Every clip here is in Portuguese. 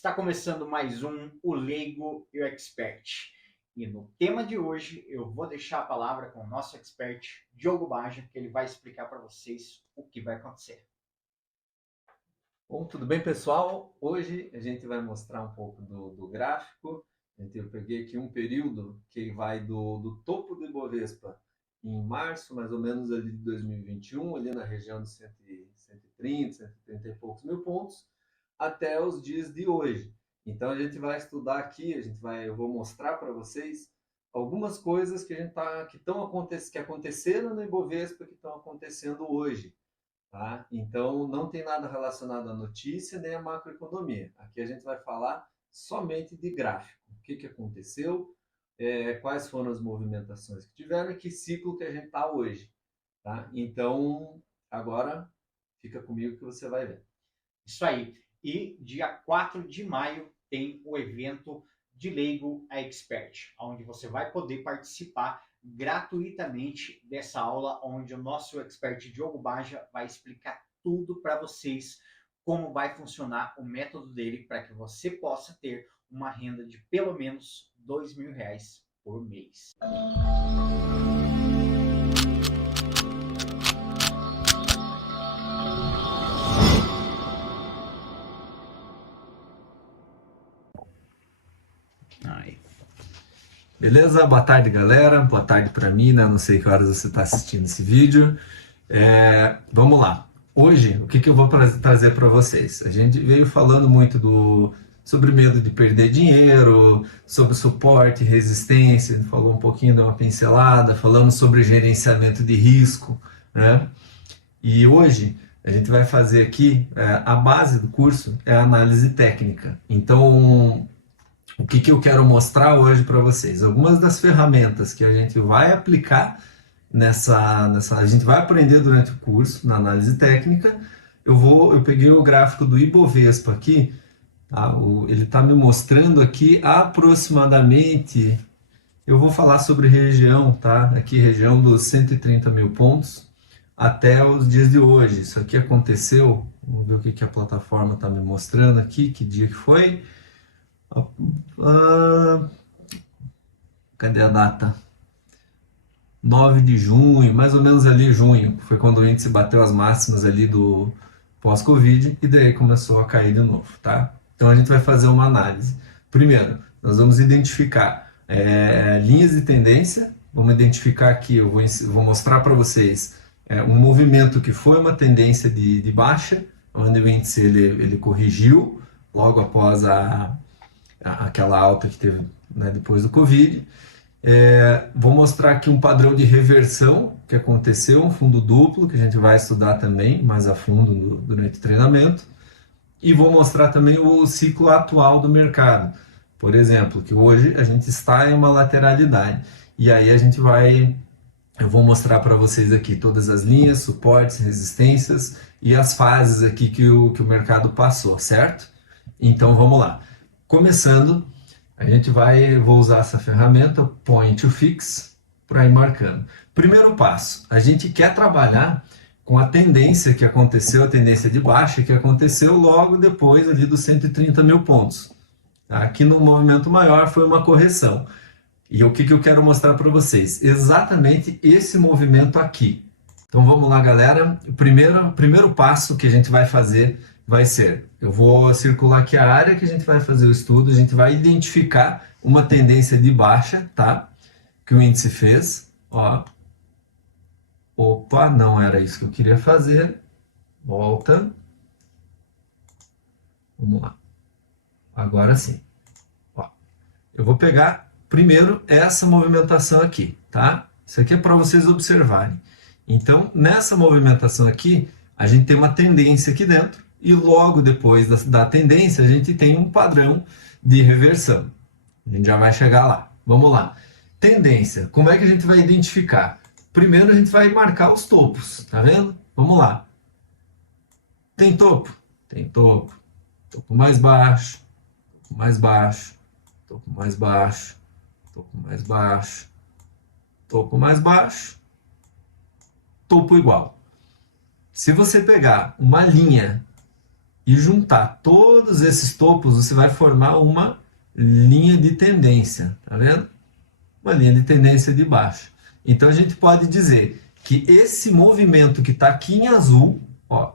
Está começando mais um O Leigo e o Expert. E no tema de hoje eu vou deixar a palavra com o nosso expert Diogo Baja, que ele vai explicar para vocês o que vai acontecer. Bom, tudo bem, pessoal? Hoje a gente vai mostrar um pouco do gráfico. Eu peguei aqui um período que vai do topo do Ibovespa em março, mais ou menos ali de 2021, ali na região de 130, 130 e poucos mil pontos, até os dias de hoje. Então a gente vai estudar aqui, eu vou mostrar para vocês algumas coisas que aconteceram no Ibovespa que estão acontecendo hoje. Tá? Então, não tem nada relacionado à notícia nem à macroeconomia. Aqui a gente vai falar somente de gráfico. O que aconteceu, quais foram as movimentações que tiveram e que ciclo que a gente está hoje. Tá? Então, agora fica comigo que você vai ver. Isso aí. E dia 4 de maio tem o evento de Leigo a Expert, onde você vai poder participar gratuitamente dessa aula, onde o nosso expert Diogo Baja vai explicar tudo para vocês, como vai funcionar o método dele para que você possa ter uma renda de pelo menos R$ 2.000 por mês. Beleza? Boa tarde, galera. Boa tarde para mim, né? Não sei que horas você está assistindo esse vídeo. Vamos lá. Hoje, o que eu vou trazer para vocês? A gente veio falando muito sobre medo de perder dinheiro, sobre suporte, resistência, falou um pouquinho, deu uma pincelada, falamos sobre gerenciamento de risco, né? E hoje a gente vai fazer aqui, a base do curso é a análise técnica. Então, o que eu quero mostrar hoje para vocês? Algumas das ferramentas que a gente vai aplicar a gente vai aprender durante o curso, na análise técnica. Eu peguei o gráfico do Ibovespa aqui, tá? Ele está me mostrando aqui aproximadamente, eu vou falar sobre região, tá? Aqui região dos 130 mil pontos até os dias de hoje. Isso aqui aconteceu, vamos ver o que a plataforma está me mostrando aqui, que dia que foi. Cadê a data? 9 de junho, mais ou menos ali junho, foi quando o índice bateu as máximas ali do pós-Covid e daí começou a cair de novo, tá? Então a gente vai fazer uma análise. Primeiro, nós vamos identificar linhas de tendência, vamos identificar aqui, eu vou mostrar para vocês um movimento que foi uma tendência de baixa, onde o índice ele corrigiu logo após aquela alta que teve, né, depois do Covid. Vou mostrar aqui um padrão de reversão que aconteceu, um fundo duplo, que a gente vai estudar também mais a fundo durante o treinamento. E vou mostrar também o ciclo atual do mercado. Por exemplo, que hoje a gente está em uma lateralidade. E aí eu vou mostrar para vocês aqui todas as linhas, suportes, resistências e as fases aqui que o mercado passou, certo? Então vamos lá. Começando, vou usar essa ferramenta Point to Fix para ir marcando. Primeiro passo, a gente quer trabalhar com a tendência que aconteceu, a tendência de baixa que aconteceu logo depois ali dos 130 mil pontos. Aqui no movimento maior foi uma correção. E o que eu quero mostrar para vocês? Exatamente esse movimento aqui. Então vamos lá, galera. O primeiro passo que a gente vai fazer vai ser, eu vou circular aqui a área que a gente vai fazer o estudo, a gente vai identificar uma tendência de baixa, tá? Que o índice fez, ó. Opa, não era isso que eu queria fazer. Volta. Vamos lá. Agora sim. Ó, eu vou pegar primeiro essa movimentação aqui, tá? Isso aqui é para vocês observarem. Então, nessa movimentação aqui, a gente tem uma tendência aqui dentro e logo depois da tendência a gente tem um padrão de reversão. A gente já vai chegar lá. Vamos lá. Tendência. Como é que a gente vai identificar? Primeiro a gente vai marcar os topos, tá vendo? Vamos lá. Tem topo? Tem topo. Topo mais baixo, topo mais baixo, topo mais baixo, topo mais baixo, topo mais baixo, topo igual. Se você pegar uma linha e juntar todos esses topos, você vai formar uma linha de tendência, tá vendo? Uma linha de tendência de baixa. Então a gente pode dizer que esse movimento que está aqui em azul, ó,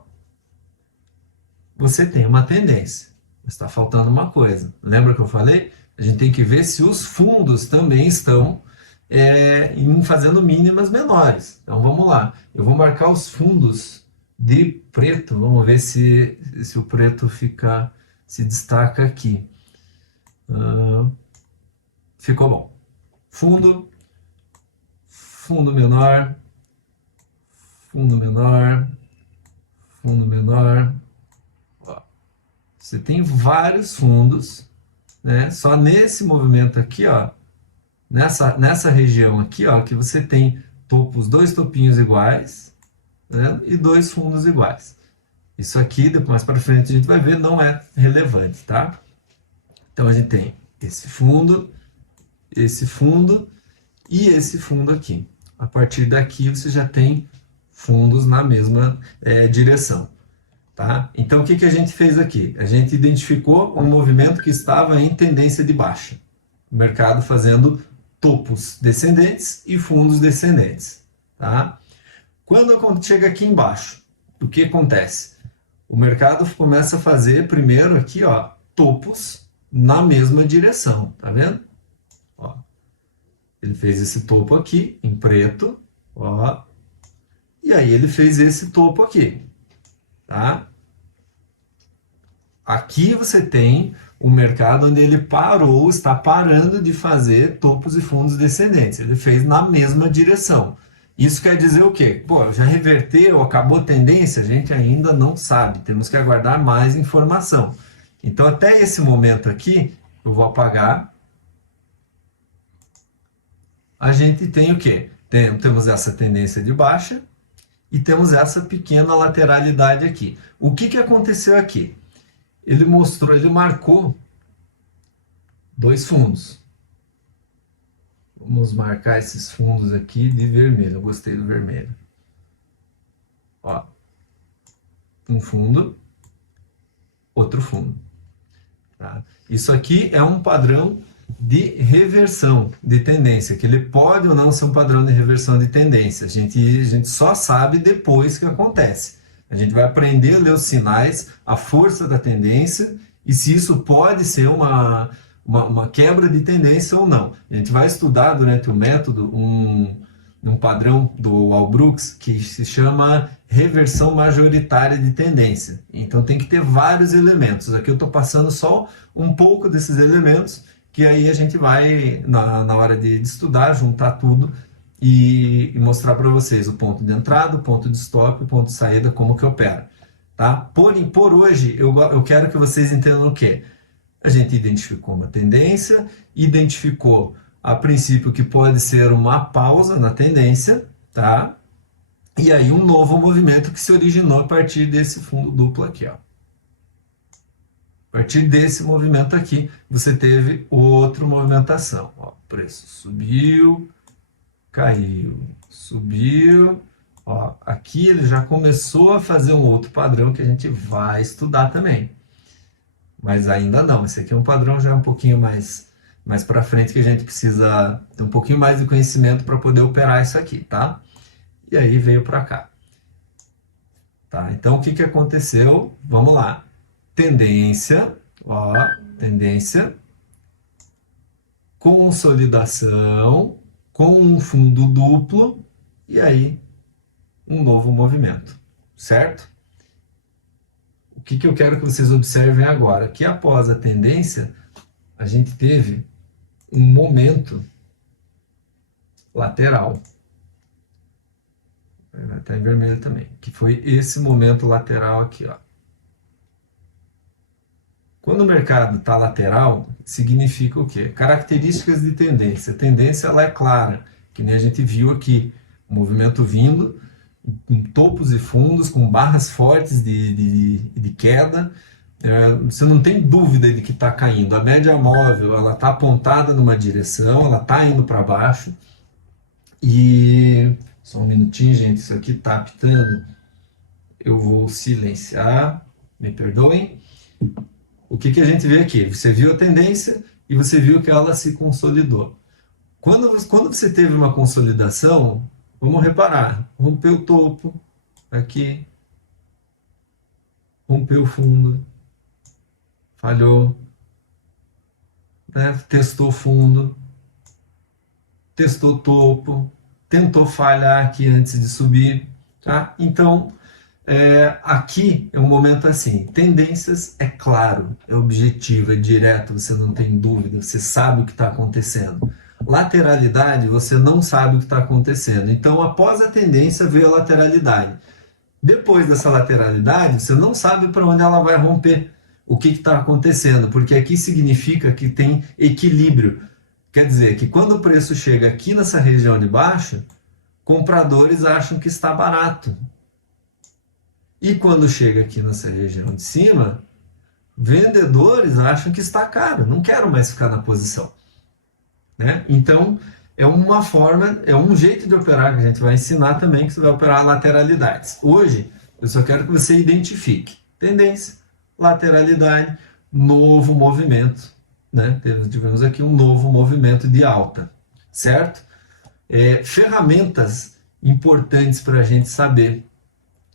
você tem uma tendência. Mas está faltando uma coisa. Lembra que eu falei? A gente tem que ver se os fundos também estão fazendo mínimas menores. Então vamos lá. Eu vou marcar os fundos de preto. Vamos ver se o preto se destaca aqui. Ficou bom. Fundo menor, fundo menor, fundo menor. Ó, você tem vários fundos, né? Só nesse movimento aqui, ó, nessa região aqui, ó, que você tem dois topinhos iguais, né? E dois fundos iguais. Isso aqui, depois mais para frente a gente vai ver, não é relevante, tá? Então a gente tem esse fundo e esse fundo aqui. A partir daqui você já tem fundos na mesma direção. Tá? Então o que a gente fez aqui? A gente identificou um movimento que estava em tendência de baixa. O mercado fazendo topos descendentes e fundos descendentes. Tá? Quando chega aqui embaixo, o que acontece? O mercado começa a fazer primeiro aqui, ó, topos na mesma direção. Tá vendo? Ó. Ele fez esse topo aqui, em preto, ó, e aí ele fez esse topo aqui, tá? Aqui você tem o mercado onde ele está parando de fazer topos e fundos descendentes. Ele fez na mesma direção. Isso quer dizer o quê? Pô, já reverteu, acabou a tendência? A gente ainda não sabe, temos que aguardar mais informação. Então, até esse momento aqui, eu vou apagar. A gente tem o quê? Temos essa tendência de baixa e temos essa pequena lateralidade aqui. O que aconteceu aqui? Ele marcou dois fundos. Vamos marcar esses fundos aqui de vermelho. Eu gostei do vermelho. Ó, um fundo, outro fundo. Tá? Isso aqui é um padrão de reversão de tendência, que ele pode ou não ser um padrão de reversão de tendência. A gente só sabe depois que acontece. A gente vai aprender a ler os sinais, a força da tendência e se isso pode ser uma quebra de tendência ou não. A gente vai estudar durante o método um padrão do Walbrooks que se chama reversão majoritária de tendência. Então tem que ter vários elementos. Aqui eu estou passando só um pouco desses elementos que aí a gente vai, na hora de estudar, juntar tudo e mostrar para vocês o ponto de entrada, o ponto de stop, o ponto de saída, como que opera. Tá? Por hoje, eu quero que vocês entendam o quê? A gente identificou uma tendência, identificou a princípio que pode ser uma pausa na tendência, tá? E aí um novo movimento que se originou a partir desse fundo duplo aqui, ó. A partir desse movimento aqui, você teve outra movimentação. Ó, o preço subiu, caiu, subiu. Ó, aqui ele já começou a fazer um outro padrão que a gente vai estudar também. Mas ainda não. Esse aqui é um padrão já um pouquinho mais para frente, que a gente precisa ter um pouquinho mais de conhecimento para poder operar isso aqui, tá? E aí veio para cá. Tá? Então, o que aconteceu? Vamos lá. Tendência, ó, tendência, consolidação, com um fundo duplo, e aí um novo movimento, certo? O que eu quero que vocês observem agora? Que após a tendência, a gente teve um momento lateral. Vai estar em vermelho também, que foi esse momento lateral aqui, ó. Quando o mercado está lateral, significa o quê? Características de tendência. A tendência ela é clara, que nem a gente viu aqui. O movimento vindo, com topos e fundos, com barras fortes de queda. Você não tem dúvida de que está caindo. A média móvel ela está apontada numa direção, ela está indo para baixo. E só um minutinho, gente, isso aqui está apitando. Eu vou silenciar. me perdoem. O que a gente vê aqui? Você viu a tendência e você viu que ela se consolidou. Quando você teve uma consolidação, vamos reparar, rompeu o topo aqui, rompeu o fundo, falhou, né? Testou fundo, testou topo, tentou falhar aqui antes de subir, tá? Então, aqui é um momento assim, tendências é claro, é objetivo, é direto, você não tem dúvida, você sabe o que está acontecendo. Lateralidade, você não sabe o que está acontecendo. Então, após a tendência, veio a lateralidade. Depois dessa lateralidade, você não sabe para onde ela vai romper, o que está acontecendo, porque aqui significa que tem equilíbrio. Quer dizer que quando o preço chega aqui nessa região de baixo, compradores acham que está barato. E quando chega aqui nessa região de cima, vendedores acham que está caro, não quero mais ficar na posição. Né? Então, é uma forma, é um jeito de operar que a gente vai ensinar também, que você vai operar lateralidades. Hoje, eu só quero que você identifique tendência, lateralidade, novo movimento. Né? Tivemos aqui um novo movimento de alta, certo? Ferramentas importantes para a gente saber,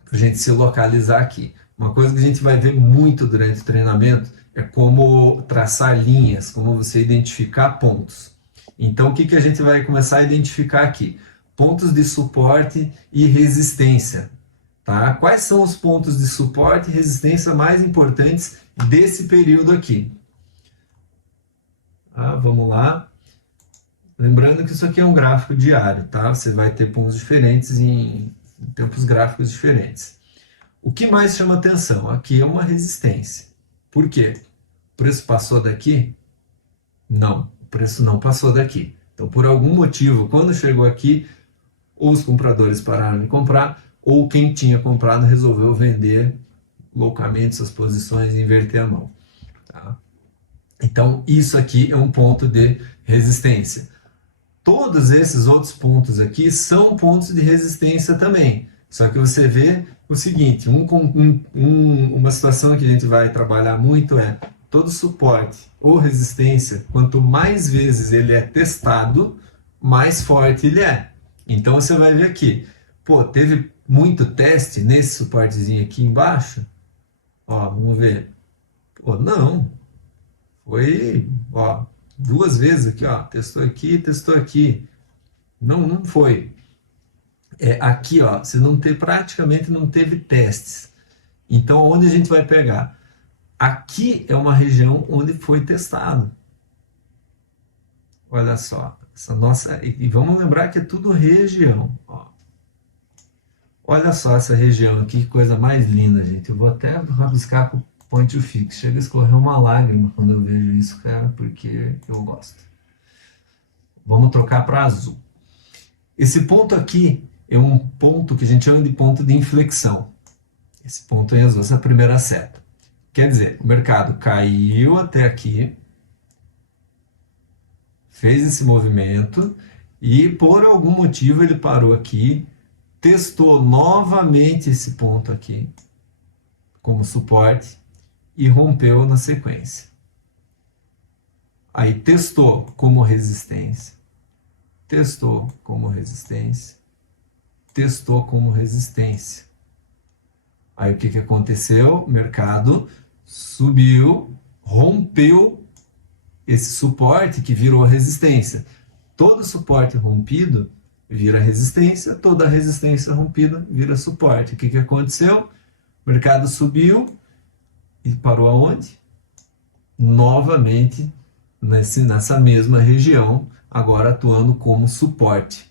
para a gente se localizar aqui. Uma coisa que a gente vai ver muito durante o treinamento é como traçar linhas, como você identificar pontos. Então, o que a gente vai começar a identificar aqui? Pontos de suporte e resistência. Tá? Quais são os pontos de suporte e resistência mais importantes desse período aqui? Vamos lá. Lembrando que isso aqui é um gráfico diário, tá? Você vai ter pontos diferentes em tempos gráficos diferentes. O que mais chama atenção? Aqui é uma resistência. Por quê? O preço passou daqui? Não, o preço não passou daqui. Então, por algum motivo, quando chegou aqui, ou os compradores pararam de comprar, ou quem tinha comprado resolveu vender loucamente suas posições e inverter a mão. Tá? Então, isso aqui é um ponto de resistência. Todos esses outros pontos aqui são pontos de resistência também. Só que você vê o seguinte, uma situação que a gente vai trabalhar muito é todo suporte ou resistência, quanto mais vezes ele é testado, mais forte ele é. Então você vai ver aqui, teve muito teste nesse suportezinho aqui embaixo. Vamos ver. Não. Foi, duas vezes aqui, testou aqui, testou aqui. Não foi. Aqui, você praticamente não teve testes. Então, onde a gente vai pegar? Aqui é uma região onde foi testado. Olha só, essa nossa... E vamos lembrar que é tudo região. Olha só essa região aqui, que coisa mais linda, gente. Eu vou até rabiscar com point to fix. Chega a escorrer uma lágrima quando eu vejo isso, cara, porque eu gosto. Vamos trocar para azul. Esse ponto aqui é um ponto que a gente chama de ponto de inflexão. Esse ponto em azul, essa primeira seta. Quer dizer, o mercado caiu até aqui, fez esse movimento e por algum motivo ele parou aqui, testou novamente esse ponto aqui como suporte e rompeu na sequência. Aí testou como resistência, testou como resistência, testou como resistência. Aí o que aconteceu? O mercado subiu, rompeu esse suporte que virou resistência. Todo suporte rompido vira resistência, toda resistência rompida vira suporte. O que aconteceu? O mercado subiu e parou aonde? Novamente nessa mesma região, agora atuando como suporte.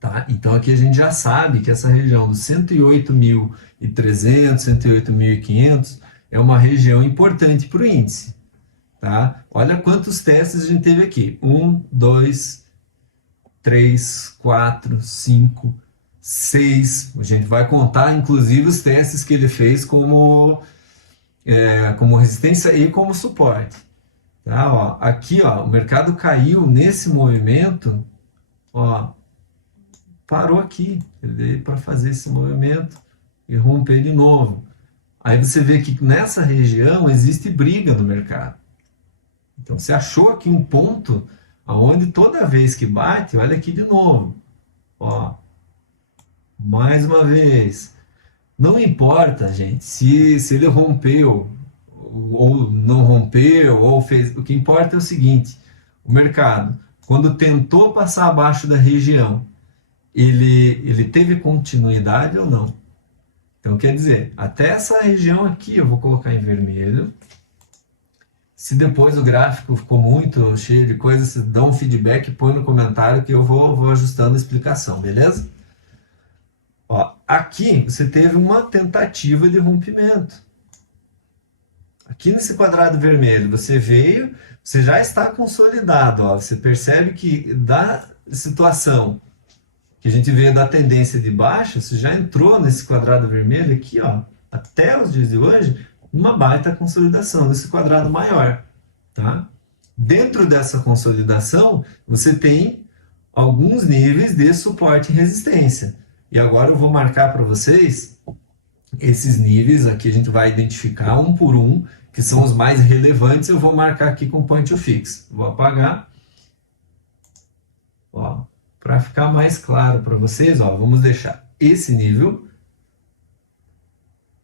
Tá? Então aqui a gente já sabe que essa região dos 108.300, 108.500 é uma região importante para o índice. Tá? Olha quantos testes a gente teve aqui. 1, 2, 3, 4, 5, 6. A gente vai contar inclusive os testes que ele fez como resistência e como suporte. Tá? Aqui o mercado caiu nesse movimento, parou aqui, ele veio para fazer esse movimento e romper de novo. Aí você vê que nessa região existe briga no mercado. Então você achou aqui um ponto onde toda vez que bate, olha aqui de novo. Ó, mais uma vez. Não importa, gente, se ele rompeu ou não rompeu, ou fez. O que importa é o seguinte: o mercado, quando tentou passar abaixo da região, ele teve continuidade ou não? Então, quer dizer, até essa região aqui eu vou colocar em vermelho. Se depois o gráfico ficou muito cheio de coisas, você dá um feedback, põe no comentário que eu vou ajustando a explicação, beleza? Ó, aqui você teve uma tentativa de rompimento. Aqui nesse quadrado vermelho, você veio, você já está consolidado. Ó, você percebe que da situação que a gente veio da tendência de baixa, você já entrou nesse quadrado vermelho aqui, ó, até os dias de hoje, uma baita consolidação nesse quadrado maior, tá? Dentro dessa consolidação, você tem alguns níveis de suporte e resistência. E agora eu vou marcar para vocês esses níveis, aqui a gente vai identificar um por um, que são os mais relevantes, eu vou marcar aqui com point to fix. Vou apagar. Ó, para ficar mais claro para vocês, ó, vamos deixar esse nível.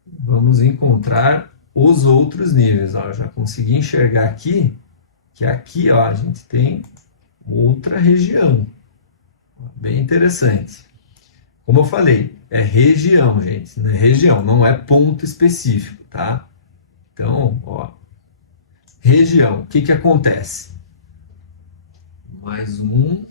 Vamos encontrar os outros níveis. Ó, eu já consegui enxergar aqui, que aqui ó, a gente tem outra região. Bem interessante. Como eu falei, é região, gente. Né? Região, não é ponto específico, tá? Então, ó, região, o que que acontece? Mais um.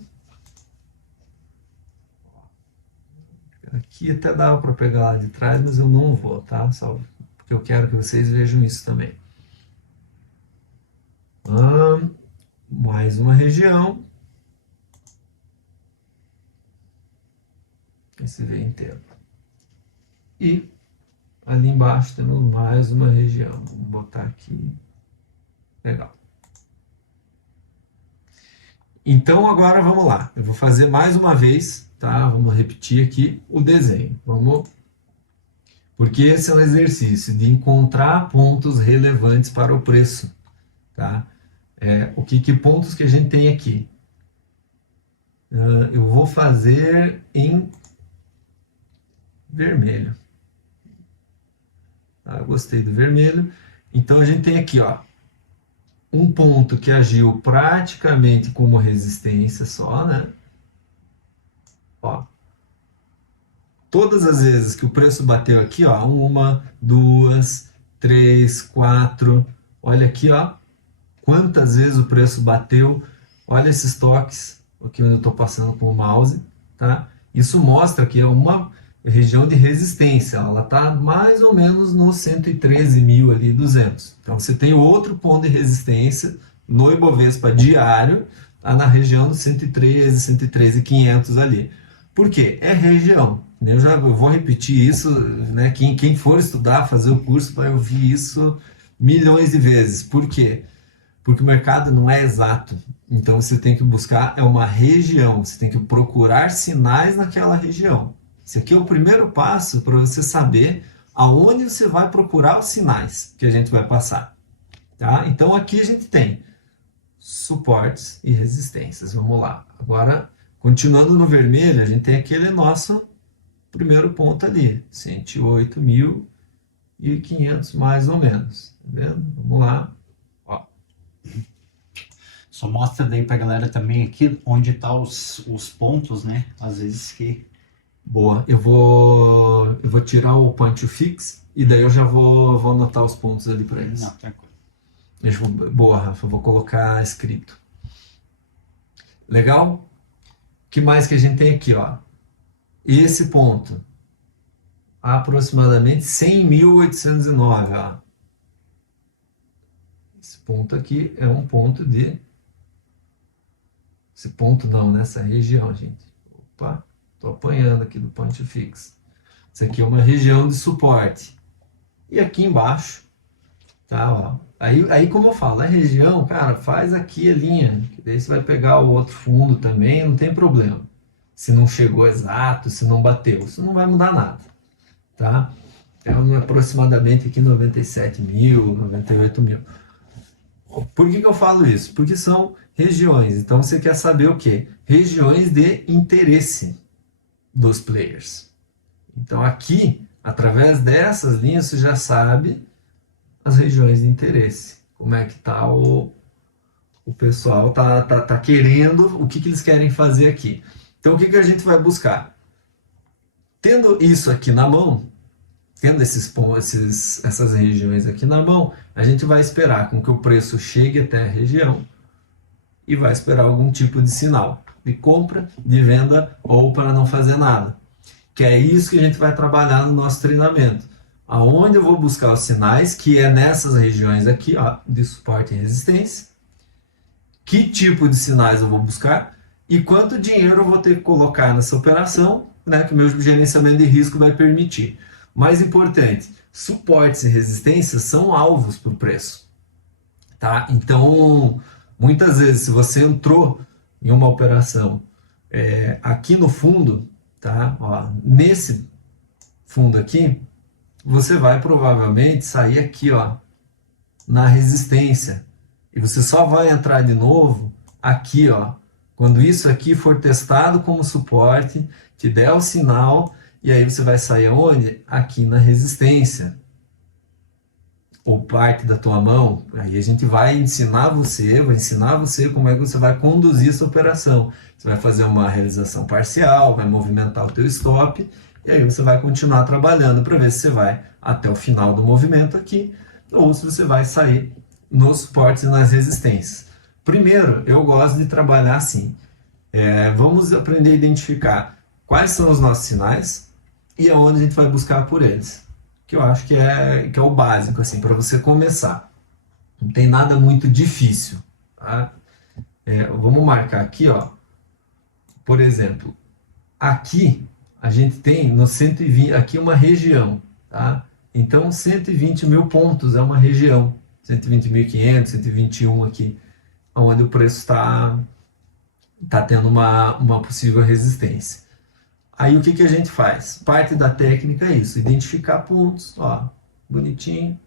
Aqui até dava para pegar lá de trás, mas eu não vou, tá? Só porque eu quero que vocês vejam isso também. Mais uma região. Esse veio inteiro. E ali embaixo temos mais uma região. Vamos botar aqui. Legal. Então agora vamos lá. Eu vou fazer mais uma vez, tá? Vamos repetir aqui o desenho. Vamos. Porque esse é um exercício de encontrar pontos relevantes para o preço, tá? Que pontos que a gente tem aqui? Eu vou fazer em vermelho. Eu gostei do vermelho. Então a gente tem aqui, ó, um ponto que agiu praticamente como resistência só, né? Ó, todas as vezes que o preço bateu aqui, ó, 1, 2, 3, 4, olha aqui, ó, quantas vezes o preço bateu, olha esses toques, aqui onde eu estou passando com o mouse, tá? Isso mostra que é uma região de resistência, ela está mais ou menos no 113.000 ali, 200. Então você tem outro ponto de resistência no Ibovespa diário, tá na região dos 113, 113.500 ali. Por quê? É região. Eu vou repetir isso, né? Quem for estudar, fazer o curso, vai ouvir isso milhões de vezes. Por quê? Porque o mercado não é exato. Então você tem que buscar uma região, você tem que procurar sinais naquela região. Esse aqui é o primeiro passo para você saber aonde você vai procurar os sinais que a gente vai passar. Tá? Então aqui a gente tem suportes e resistências. Vamos lá. Agora, continuando no vermelho, a gente tem aquele nosso primeiro ponto ali, 108.500 mais ou menos. Tá vendo? Vamos lá. Ó. Só mostra daí para a galera também aqui onde tá os pontos, né? Às vezes que... Boa, eu vou tirar o point to fix e daí eu já vou anotar os pontos ali para eles. Não, tranquilo. Boa, Rafa, vou colocar escrito. Legal? O que mais que a gente tem aqui, ó? Esse ponto, aproximadamente 100.809, ó. Esse ponto aqui é um ponto de... Esse ponto não, nessa região, gente. Opa, estou apanhando aqui do point to fix. Isso aqui é uma região de suporte. E aqui embaixo, tá, ó. Aí como eu falo, a região, cara, faz aqui a linha, que daí você vai pegar o outro fundo também, não tem problema. Se não chegou exato, se não bateu, isso não vai mudar nada, tá? aproximadamente aqui 97 mil, 98 mil. Por que eu falo isso? Porque são regiões. Então você quer saber o quê? Regiões de interesse dos players. Então aqui, através dessas linhas, você já sabe as regiões de interesse. Como é que está o pessoal tá querendo, o que eles querem fazer aqui. Então o que a gente vai buscar? Tendo isso aqui na mão, tendo essas regiões aqui na mão, a gente vai esperar com que o preço chegue até a região e vai esperar algum tipo de sinal de compra, de venda ou para não fazer nada. Que é isso que a gente vai trabalhar no nosso treinamento. Aonde eu vou buscar os sinais, que é nessas regiões aqui, ó, de suporte e resistência. Que tipo de sinais eu vou buscar e quanto dinheiro eu vou ter que colocar nessa operação, né, que o meu gerenciamento de risco vai permitir. Mais importante, suportes e resistências são alvos para o preço. Tá? Então, muitas vezes, se você entrou em uma operação aqui no fundo, tá? Ó, nesse fundo aqui, você vai provavelmente sair aqui, ó, na resistência. E você só vai entrar de novo aqui, ó, quando isso aqui for testado como suporte, te der o sinal, e aí você vai sair aonde? Aqui na resistência. Ou parte da tua mão. Aí a gente vai ensinar você como é que você vai conduzir essa operação. Você vai fazer uma realização parcial, vai movimentar o teu stop, e aí você vai continuar trabalhando para ver se você vai até o final do movimento aqui, ou se você vai sair nos suportes e nas resistências. Primeiro, eu gosto de trabalhar assim. Vamos aprender a identificar quais são os nossos sinais e aonde a gente vai buscar por eles. Que eu acho que é o básico, assim, para você começar. Não tem nada muito difícil. Tá? Vamos marcar aqui, ó. Por exemplo, aqui a gente tem no 120, aqui uma região. Tá? Então, 120 mil pontos é uma região. 120.500, 121 aqui, onde o preço está tendo uma possível resistência. Aí o que a gente faz? Parte da técnica é isso, identificar pontos, ó, bonitinho,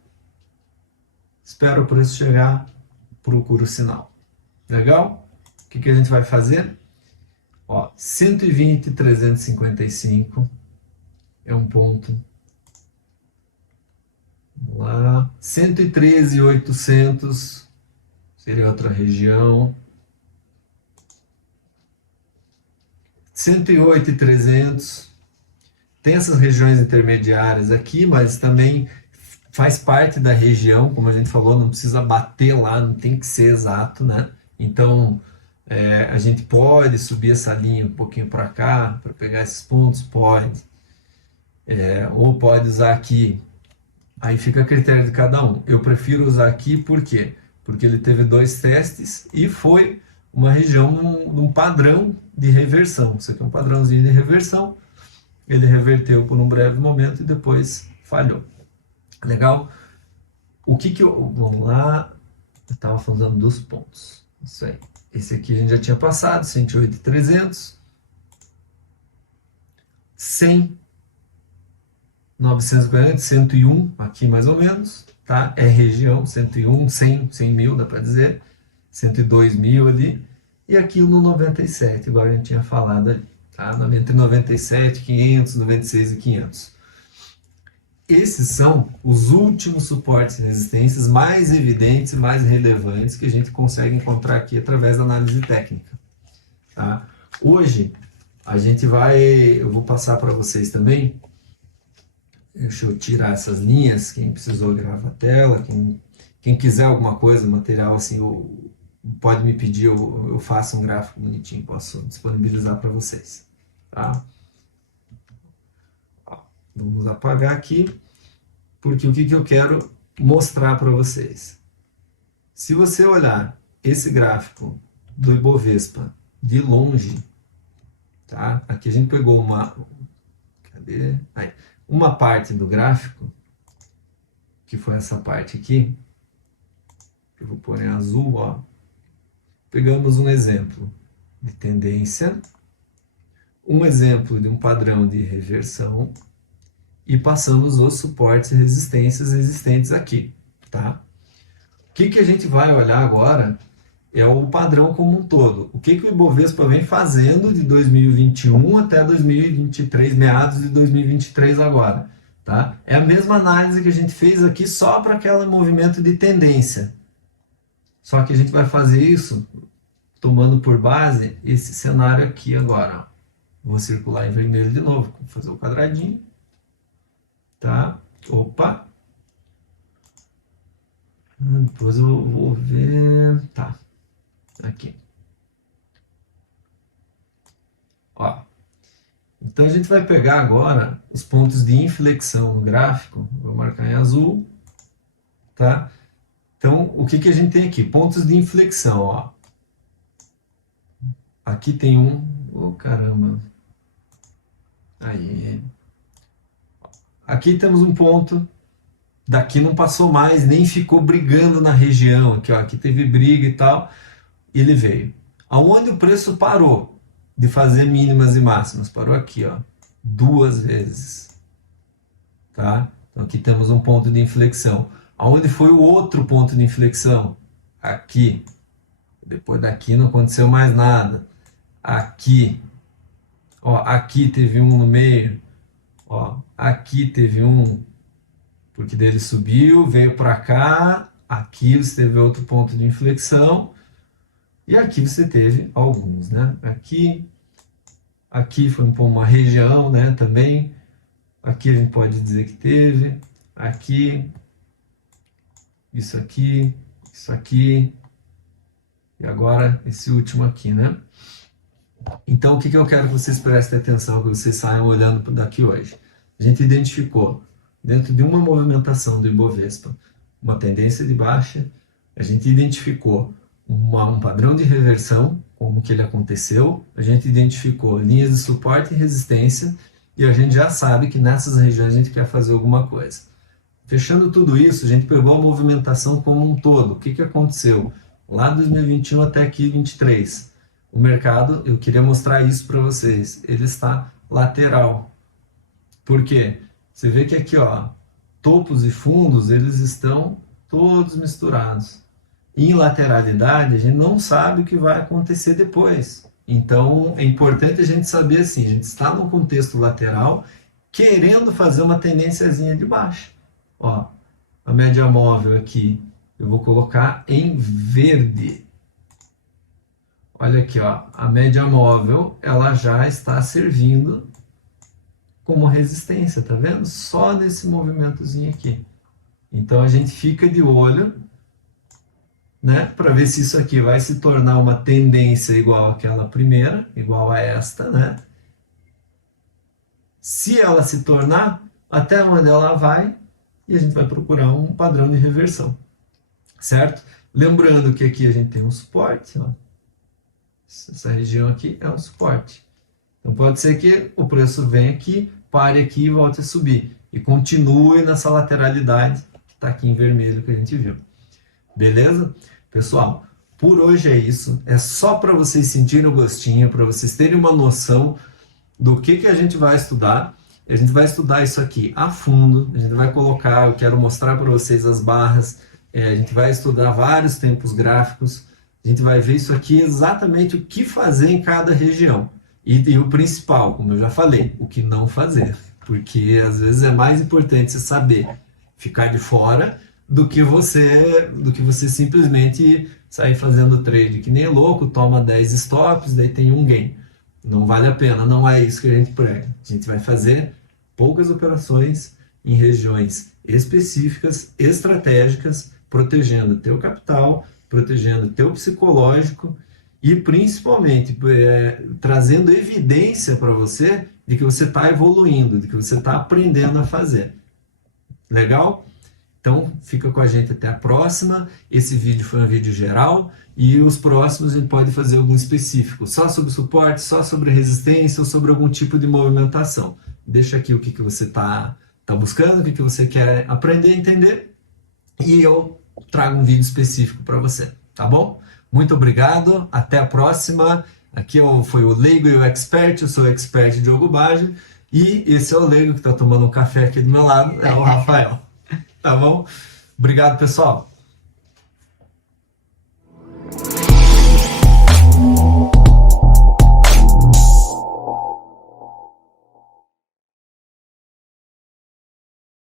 espera o preço chegar, procura o sinal. Legal? O que a gente vai fazer? Ó, 120,355 é um ponto. Vamos lá. 113,800 seria outra região. 108,300. Tem essas regiões intermediárias aqui, mas também faz parte da região, como a gente falou, não precisa bater lá, não tem que ser exato, né? Então, a gente pode subir essa linha um pouquinho para cá, para pegar esses pontos, pode. Ou pode usar aqui. Aí fica a critério de cada um. Eu prefiro usar aqui, por quê? Porque ele teve 2 testes e foi uma região num padrão de reversão. Isso aqui é um padrãozinho de reversão. Ele reverteu por um breve momento e depois falhou. Legal? Vamos lá. Eu estava falando dos pontos. Isso aí. Esse aqui a gente já tinha passado, 108,300. 100. 940, 101, aqui mais ou menos, tá? É região, 101, 100 mil, dá para dizer, 102 mil ali, e aqui no 97, igual a gente tinha falado ali, tá? Entre 97, 500, 96 e 500. Esses são os últimos suportes e resistências mais evidentes e mais relevantes que a gente consegue encontrar aqui através da análise técnica, tá? Hoje, eu vou passar para vocês também. Deixa eu tirar essas linhas, quem precisou grava a tela, quem quiser alguma coisa, material assim, pode me pedir, eu faço um gráfico bonitinho, posso disponibilizar para vocês. Tá? Vamos apagar aqui, porque o que eu quero mostrar para vocês. Se você olhar esse gráfico do Ibovespa de longe, tá? Aqui a gente pegou cadê? Aí. Uma parte do gráfico, que foi essa parte aqui, que eu vou pôr em azul, ó. Pegamos um exemplo de tendência, um exemplo de um padrão de reversão e passamos os suportes e resistências existentes aqui, tá? O que a gente vai olhar agora é o padrão como um todo. O que o Ibovespa vem fazendo de 2021 até 2023, meados de 2023 agora, tá? É a mesma análise que a gente fez aqui só para aquele movimento de tendência. Só que a gente vai fazer isso tomando por base esse cenário aqui agora. Vou circular em vermelho de novo, vou fazer o quadradinho, tá? Opa! Depois eu vou ver, tá? Aqui. Ó. Então a gente vai pegar agora os pontos de inflexão no gráfico, vou marcar em azul, tá? Então o que a gente tem aqui? Pontos de inflexão, ó. Aqui tem um, oh caramba, aí. Aqui temos um ponto, daqui não passou mais, nem ficou brigando na região, aqui ó, aqui teve briga e tal. Ele veio. Aonde o preço parou de fazer mínimas e máximas? Parou aqui, ó, 2 vezes. Tá? Então aqui temos um ponto de inflexão. Aonde foi o outro ponto de inflexão? Aqui. Depois daqui não aconteceu mais nada. Aqui. Ó, aqui teve um no meio. Ó, aqui teve um. Porque dele subiu, veio para cá. Aqui você teve outro ponto de inflexão. E aqui você teve alguns, né? Aqui foi uma região, né? Também. Aqui a gente pode dizer que teve. Aqui. Isso aqui. Isso aqui. E agora esse último aqui, né? Então o que eu quero que vocês prestem atenção, que vocês saiam olhando daqui hoje? A gente identificou, dentro de uma movimentação do Ibovespa, uma tendência de baixa. A gente identificou um padrão de reversão, como que ele aconteceu, a gente identificou linhas de suporte e resistência, e a gente já sabe que nessas regiões a gente quer fazer alguma coisa. Fechando tudo isso, a gente pegou a movimentação como um todo. O que aconteceu? Lá de 2021 até aqui, 2023. O mercado, eu queria mostrar isso para vocês, ele está lateral. Por quê? Você vê que aqui, ó, topos e fundos, eles estão todos misturados. Em lateralidade, a gente não sabe o que vai acontecer depois. Então, é importante a gente saber assim, a gente está num contexto lateral, querendo fazer uma tendênciazinha de baixa. Ó, a média móvel aqui, eu vou colocar em verde. Olha aqui, ó, a média móvel, ela já está servindo como resistência, tá vendo? Só nesse movimentozinho aqui. Então, a gente fica de olho, né, para ver se isso aqui vai se tornar uma tendência igual àquela primeira, igual a esta, né? Se ela se tornar, até onde ela vai, e a gente vai procurar um padrão de reversão, certo? Lembrando que aqui a gente tem um suporte, ó. Essa região aqui é um suporte. Então pode ser que o preço venha aqui, pare aqui e volte a subir, e continue nessa lateralidade que está aqui em vermelho que a gente viu. Beleza? Pessoal, por hoje é isso. É só para vocês sentirem o gostinho, para vocês terem uma noção do que a gente vai estudar. A gente vai estudar isso aqui a fundo. A gente vai colocar, eu quero mostrar para vocês as barras. A gente vai estudar vários tempos gráficos. A gente vai ver isso aqui exatamente o que fazer em cada região. E o principal, como eu já falei, o que não fazer. Porque às vezes é mais importante você saber ficar de fora do que você simplesmente sair fazendo trade que nem louco, toma 10 stops, daí tem um gain. Não vale a pena, não é isso que a gente prega. A gente vai fazer poucas operações em regiões específicas, estratégicas, protegendo o teu capital, protegendo o teu psicológico e principalmente trazendo evidência para você de que você está evoluindo, de que você está aprendendo a fazer. Legal? Então, fica com a gente até a próxima. Esse vídeo foi um vídeo geral e os próximos a gente pode fazer algum específico, só sobre suporte, só sobre resistência ou sobre algum tipo de movimentação. Deixa aqui o que você está buscando, o que você quer aprender a entender e eu trago um vídeo específico para você, tá bom? Muito obrigado, até a próxima. Aqui foi o Leigo e o Expert, eu sou o Expert Diogo Baggio E esse é o leigo que está tomando um café aqui do meu lado, é o Rafael. Tá bom? Obrigado, pessoal.